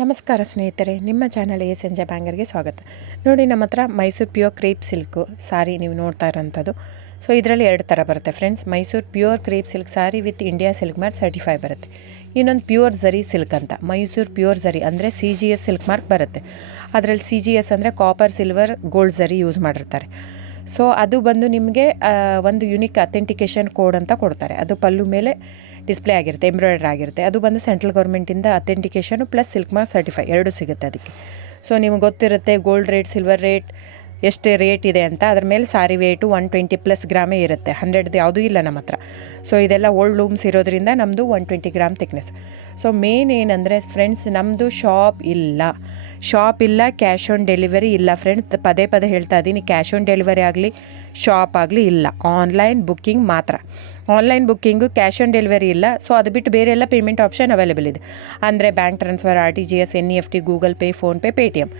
ನಮಸ್ಕಾರ ಸ್ನೇಹಿತರೆ, ನಿಮ್ಮ ಚಾನಲ್ ಸಂಜೆ ಬ್ಯಾಂಗರ್ಗೆ ಸ್ವಾಗತ. ನೋಡಿ, ನಮ್ಮ ಹತ್ರ ಮೈಸೂರು ಪ್ಯೂರ್ ಕ್ರೇಪ್ ಸಿಲ್ಕು ಸಾರಿ ನೀವು ನೋಡ್ತಾ ಇರೋಂಥದ್ದು. ಸೊ ಇದರಲ್ಲಿ ಎರಡು ಥರ ಬರುತ್ತೆ friends. Mysuru pure crepe silk sorry with India silk mark certify ಬರುತ್ತೆ. ಇನ್ನೊಂದು ಪ್ಯೂರ್ ಝರಿ ಸಿಲ್ಕ್ ಅಂತ, ಮೈಸೂರು ಪ್ಯೂರ್ ಝರಿ ಅಂದರೆ CGS ಸಿಲ್ಕ್ ಮಾರ್ಕ್ ಬರುತ್ತೆ. ಅದರಲ್ಲಿ CGS ಅಂದರೆ ಕಾಪರ್, ಸಿಲ್ವರ್, ಗೋಲ್ಡ್ ಝರಿ ಯೂಸ್ ಮಾಡಿರ್ತಾರೆ. ಸೊ ಅದು ಬಂದು ನಿಮಗೆ ಒಂದು ಯುನಿಕ್ ಅಥೆಂಟಿಕೇಷನ್ ಕೋಡ್ ಅಂತ ಕೊಡ್ತಾರೆ. ಅದು ಪಲ್ಲು ಮೇಲೆ ಡಿಸ್ಪ್ಲೇ ಆಗಿರುತ್ತೆ, ಎಂಬ್ರಾಯ್ಡ್ರ್ ಆಗಿರುತ್ತೆ. ಅದು ಬಂದು ಸೆಂಟ್ರಲ್ ಗೌರ್ಮೆಂಟಿಂದ ಅಥೆಂಟಿಕೇಷನು ಪ್ಲಸ್ ಸಿಲ್ಕ್ ಮಾರ್ಕ್ ಸರ್ಟಿಫೈ ಎರಡೂ ಸಿಗುತ್ತೆ ಅದಕ್ಕೆ. ಸೊ ನಿಮ್ಗೆ ಗೊತ್ತಿರುತ್ತೆ ಗೋಲ್ಡ್ ರೇಟ್, ಸಿಲ್ವರ್ ರೇಟ್ ಎಷ್ಟು ರೇಟ್ ಇದೆ ಅಂತ. ಅದ್ರ ಮೇಲೆ ಸಾರಿ ವೇಟು 120+ ಗ್ರಾಮೇ ಇರುತ್ತೆ, 100 ಯಾವುದೂ ಇಲ್ಲ ನಮ್ಮ ಹತ್ರ. ಸೊ ಇದೆಲ್ಲ ಓಲ್ಡ್ ಲೂಮ್ಸ್ ಇರೋದ್ರಿಂದ ನಮ್ಮದು 120 ಗ್ರಾಮ್ ಥಿಕ್ನೆಸ್. ಸೊ ಮೇನ್ ಏನಂದರೆ ಫ್ರೆಂಡ್ಸ್, ನಮ್ಮದು ಶಾಪ್ ಇಲ್ಲ, ಕ್ಯಾಶ್ ಆನ್ ಡೆಲಿವರಿ ಇಲ್ಲ ಫ್ರೆಂಡ್ಸ್. ಪದೇ ಹೇಳ್ತಾ ಇದ್ದೀನಿ, ಕ್ಯಾಶ್ ಆನ್ ಡೆಲಿವರಿ ಆಗಲಿ ಶಾಪ್ ಆಗಲಿ ಇಲ್ಲ, ಆನ್ಲೈನ್ ಬುಕ್ಕಿಂಗ್ ಮಾತ್ರ. Online booking, cash on delivery ಇಲ್ಲ. ಸೊ ಅದು ಬಿಟ್ಟು ಬೇರೆ ಎಲ್ಲ ಪೇಮೆಂಟ್ ಆಪ್ಷನ್ ಅವೈಲೇಬಲ್ ಇದೆ. ಅಂದರೆ bank transfer, RTGS, NEFT, Google pay, PhonePe, Paytm.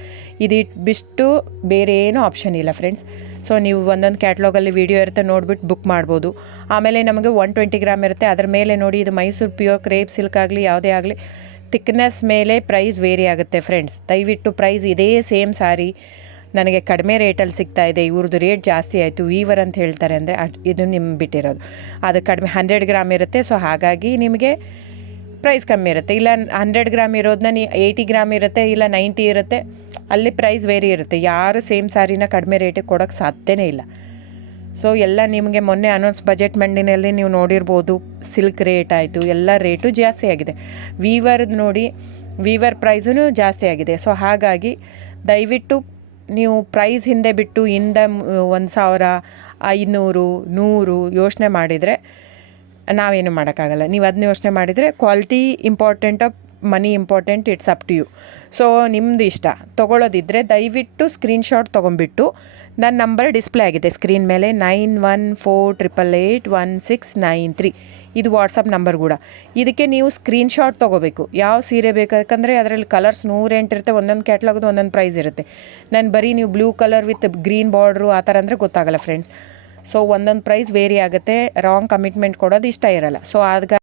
ಬಿಟ್ಟು ಬೇರೆ ಏನೂ ಆಪ್ಷನ್ ಇಲ್ಲ ಫ್ರೆಂಡ್ಸ್. ಸೊ ನೀವು ಒಂದೊಂದು ಕ್ಯಾಟ್ಲಾಗಲ್ಲಿ ವೀಡಿಯೋ ಇರುತ್ತೆ, ನೋಡಿಬಿಟ್ಟು ಬುಕ್ ಮಾಡ್ಬೋದು. ಆಮೇಲೆ ನಮಗೆ 120 ಗ್ರಾಮ್ ಇರುತ್ತೆ. ಅದರ ಮೇಲೆ ನೋಡಿ, ಇದು ಮೈಸೂರು ಪ್ಯೂರ್ ಕ್ರೇಪ್ ಸಿಲ್ಕ್ ಆಗಲಿ ಯಾವುದೇ ಆಗಲಿ ಥಿಕ್ನೆಸ್ ಮೇಲೆ ಪ್ರೈಸ್ ವೇರಿ ಆಗುತ್ತೆ ಫ್ರೆಂಡ್ಸ್. ದಯವಿಟ್ಟು ಪ್ರೈಸ್ ಇದೇ ಸೇಮ್ ಸಾರಿ ನನಗೆ ಕಡಿಮೆ ರೇಟಲ್ಲಿ ಸಿಗ್ತಾ ಇದೆ, ಇವ್ರದ್ದು ರೇಟ್ ಜಾಸ್ತಿ ಆಯಿತು ವೀವರ್ ಅಂತ ಹೇಳ್ತಾರೆ ಅಂದರೆ ಇದು ನಿಮ್ಮ ಬಿಟ್ಟಿರೋದು. ಅದು ಕಡಿಮೆ 100 ಗ್ರಾಮ್ ಇರುತ್ತೆ. ಸೊ ಹಾಗಾಗಿ ನಿಮಗೆ ಪ್ರೈಸ್ ಕಮ್ಮಿ ಇರುತ್ತೆ. ಇಲ್ಲ 100 ಗ್ರಾಮ್ ಇರೋದನ್ನ 80 ಗ್ರಾಮ್ ಇರುತ್ತೆ, ಇಲ್ಲ 90 ಇರುತ್ತೆ, ಅಲ್ಲಿ ಪ್ರೈಸ್ ವೇರಿ ಇರುತ್ತೆ. ಯಾರು ಸೇಮ್ ಸಾರಿನ ಕಡಿಮೆ ರೇಟಿಗೆ ಕೊಡೋಕ್ಕೆ ಸಾಧ್ಯನೇ ಇಲ್ಲ. ಸೊ ಎಲ್ಲ ನಿಮಗೆ ಮೊನ್ನೆ ಅನೌನ್ಸ್ ಬಜೆಟ್ ಮಂಡಿನಲ್ಲಿ ನೀವು ನೋಡಿರ್ಬೋದು, ಸಿಲ್ಕ್ ರೇಟ್ ಆಯಿತು, ಎಲ್ಲ ರೇಟು ಜಾಸ್ತಿ ಆಗಿದೆ. ವೀವರ್ದು ನೋಡಿ, ವೀವರ್ ಪ್ರೈಸೂ ಜಾಸ್ತಿ ಆಗಿದೆ. ಸೊ ಹಾಗಾಗಿ ದಯವಿಟ್ಟು ನೀವು ಪ್ರೈಸ್ ಹಿಂದೆ ಬಿಟ್ಟು 1,000, 500, 100 ಯೋಚನೆ ಮಾಡಿದರೆ ನಾವೇನು ಮಾಡೋಕ್ಕಾಗಲ್ಲ. ನೀವು ಅದನ್ನ ಯೋಚನೆ ಮಾಡಿದರೆ quality important, money important, it's up to you. So ನಿಮ್ಮದು ಇಷ್ಟ. ತೊಗೊಳ್ಳೋದಿದ್ದರೆ ದಯವಿಟ್ಟು ಸ್ಕ್ರೀನ್ಶಾಟ್ ತೊಗೊಂಬಿಟ್ಟು, ನನ್ನ ನಂಬರ್ ಡಿಸ್ಪ್ಲೇ ಆಗಿದೆ ಸ್ಕ್ರೀನ್ ಮೇಲೆ, 9148881693. ಇದು ವಾಟ್ಸಪ್ ನಂಬರ್ ಕೂಡ. ಇದಕ್ಕೆ ನೀವು ಸ್ಕ್ರೀನ್ಶಾಟ್ ತೊಗೋಬೇಕು. ಯಾವ ಸೀರೆ ಬೇಕು, ಯಾಕಂದರೆ ಅದರಲ್ಲಿ ಕಲರ್ಸ್ 108 ಇರುತ್ತೆ, ಒಂದೊಂದು ಕ್ಯಾಟ್ಲಾಗದು ಒಂದೊಂದು ಪ್ರೈಸ್ ಇರುತ್ತೆ. ನಾನು ಬರೀ ನೀವು blue colour with green border ಆ ಥರ ಅಂದರೆ ಗೊತ್ತಾಗಲ್ಲ ಫ್ರೆಂಡ್ಸ್. ಸೊ ಒಂದೊಂದು ಪ್ರೈಸ್ ವೇರಿ ಆಗುತ್ತೆ. ರಾಂಗ್ ಕಮಿಟ್ಮೆಂಟ್ ಕೊಡೋದು ಇಷ್ಟ ಇರಲ್ಲ. ಸೊ